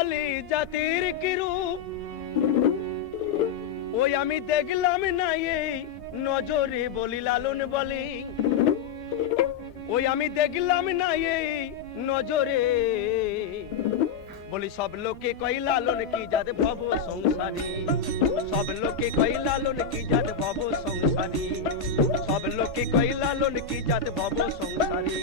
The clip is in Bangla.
বলি জাতির কি রূপ, ওই আমি দেখলাম না এই নজরে বলি লালন বলি, ওই আমি দেখলাম না এই নজরে বলি সব লোকে কই লালন কি জাত ভব সংসারী, সব লোকে কই লালন কি জাত ভব সংসারী, সব লোকে কই লালন কি জাত ভব সংসারী।